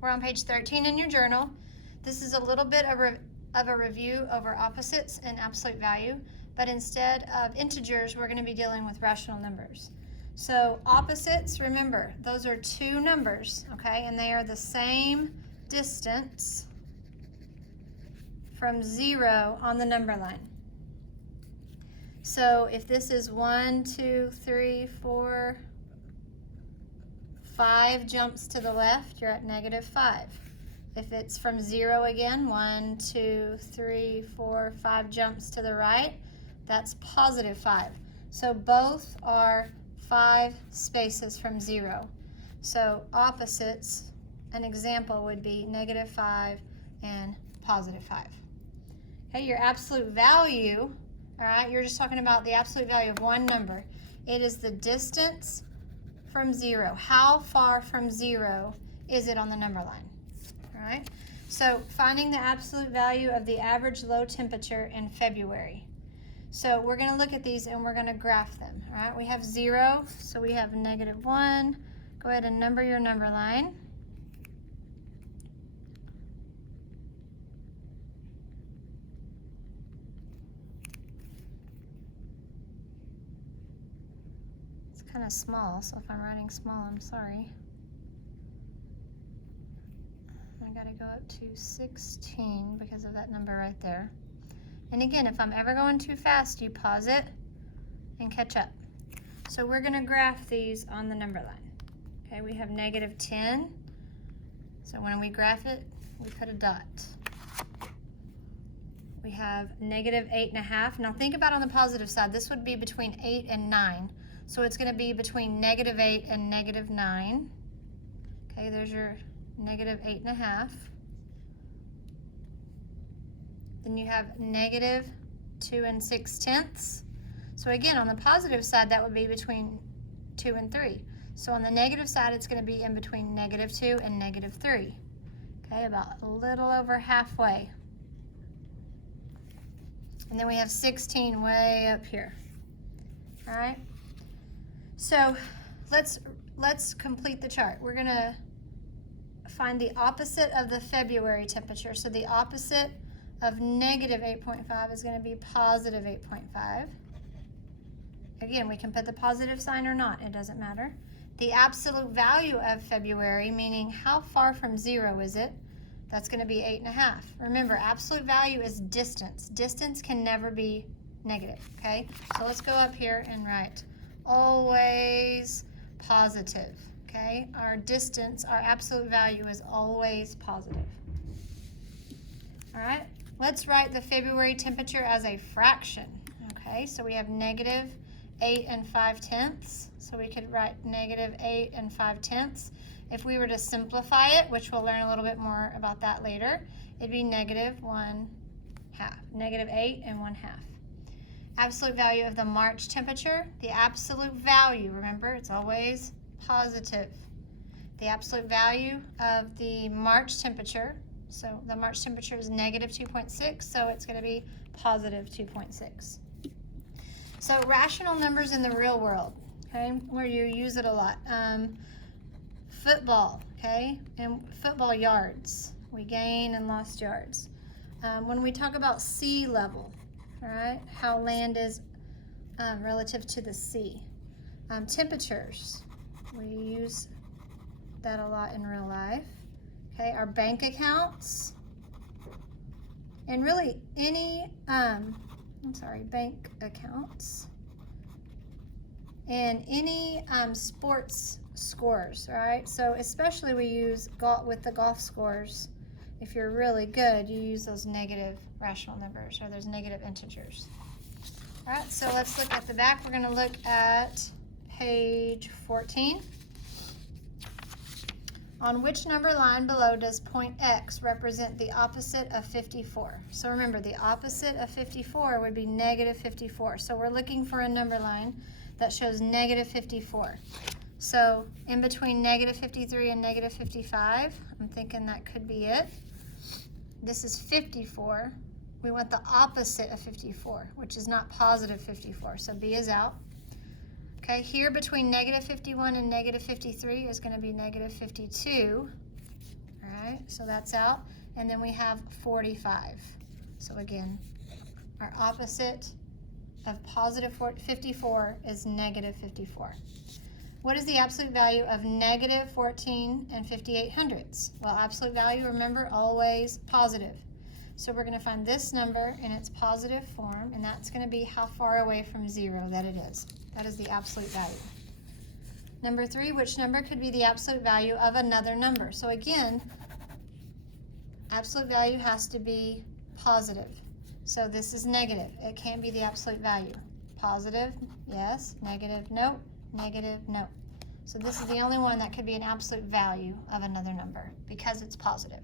We're on page 13 in your journal. This is a little bit of a review over opposites and absolute value, but instead of integers, we're going to be dealing with rational numbers. So opposites, remember, those are two numbers, okay, and they are the same distance from 0 on the number line. So if this is 1, 2, 3, 4, 5 jumps to the left, you're at -5. If it's from 0 again, 1, 2, 3, 4, 5 jumps to the right, that's +5. So both are 5 spaces from 0. So opposites, an example would be -5 and +5. Okay, your absolute value, all right, you're just talking about the absolute value of one number. It is the distance from 0. How far from 0 is it on the number line? All right, so finding the absolute value of the average low temperature in February. So we're going to look at these and we're going to graph them. All right, we have 0, so we have -1. Go ahead and number your number line. It's kind of small, so if I'm writing small, I'm sorry. I got to go up to 16 because of that number right there. And again, if I'm ever going too fast, you pause it and catch up. So we're going to graph these on the number line. Okay, we have -10. So when we graph it, we put a dot. We have -8.5. Now think about on the positive side, this would be between 8 and 9. So it's going to be between -8 and -9. Okay, there's your -8.5. Then you have -2 6/10. So again, on the positive side, that would be between 2 and 3. So on the negative side, it's going to be in between -2 and -3. Okay, about a little over halfway. And then we have 16 way up here. All right. So let's complete the chart. We're going to find the opposite of the February temperature. So the opposite of -8.5 is going to be +8.5. Again, we can put the positive sign or not, it doesn't matter. The absolute value of February, meaning how far from 0 is it? That's going to be 8.5. Remember, absolute value is distance. Distance can never be negative, okay? So let's go up here and write always positive, okay? Our distance, our absolute value is always positive. All right, let's write the February temperature as a fraction, okay? So we have -8 5/10. So we could write -8 5/10. If we were to simplify it, which we'll learn a little bit more about that later, it'd be -1/2, -8 1/2. Absolute value of the March temperature, the absolute value, remember, it's always positive. The absolute value of the March temperature, so the March temperature is -2.6, so it's going to be +2.6. So rational numbers in the real world, okay, where you use it a lot. Football, okay, and football yards. We gained and lost yards. When we talk about sea level, all right, how land is relative to the sea. Temperatures, we use that a lot in real life. Okay, our bank accounts, and really any, bank accounts, and any sports scores, all right? So especially we use with the golf scores. If you're really good, you use those negative rational numbers or those negative integers. All right, so let's look at the back. We're going to look at page 14. On which number line below does point X represent the opposite of 54? So remember, the opposite of 54 would be -54. So we're looking for a number line that shows -54. So in between -53 and -55, I'm thinking that could be it. This is 54. We want the opposite of 54, which is not +54, so B is out. Okay, here between -51 and -53 is going to be -52. All right? So that's out. And then we have 45. So again, our opposite of positive 54 is negative 54. What is the absolute value of negative 14 and 5800ths? Well, absolute value, remember, always positive. So we're going to find this number in its positive form, and that's going to be how far away from 0 that it is. That is the absolute value. Number 3, which number could be the absolute value of another number? So again, absolute value has to be positive. So this is negative. It can't be the absolute value. Positive, yes. Negative, no. Negative, no. So this is the only one that could be an absolute value of another number because it's positive.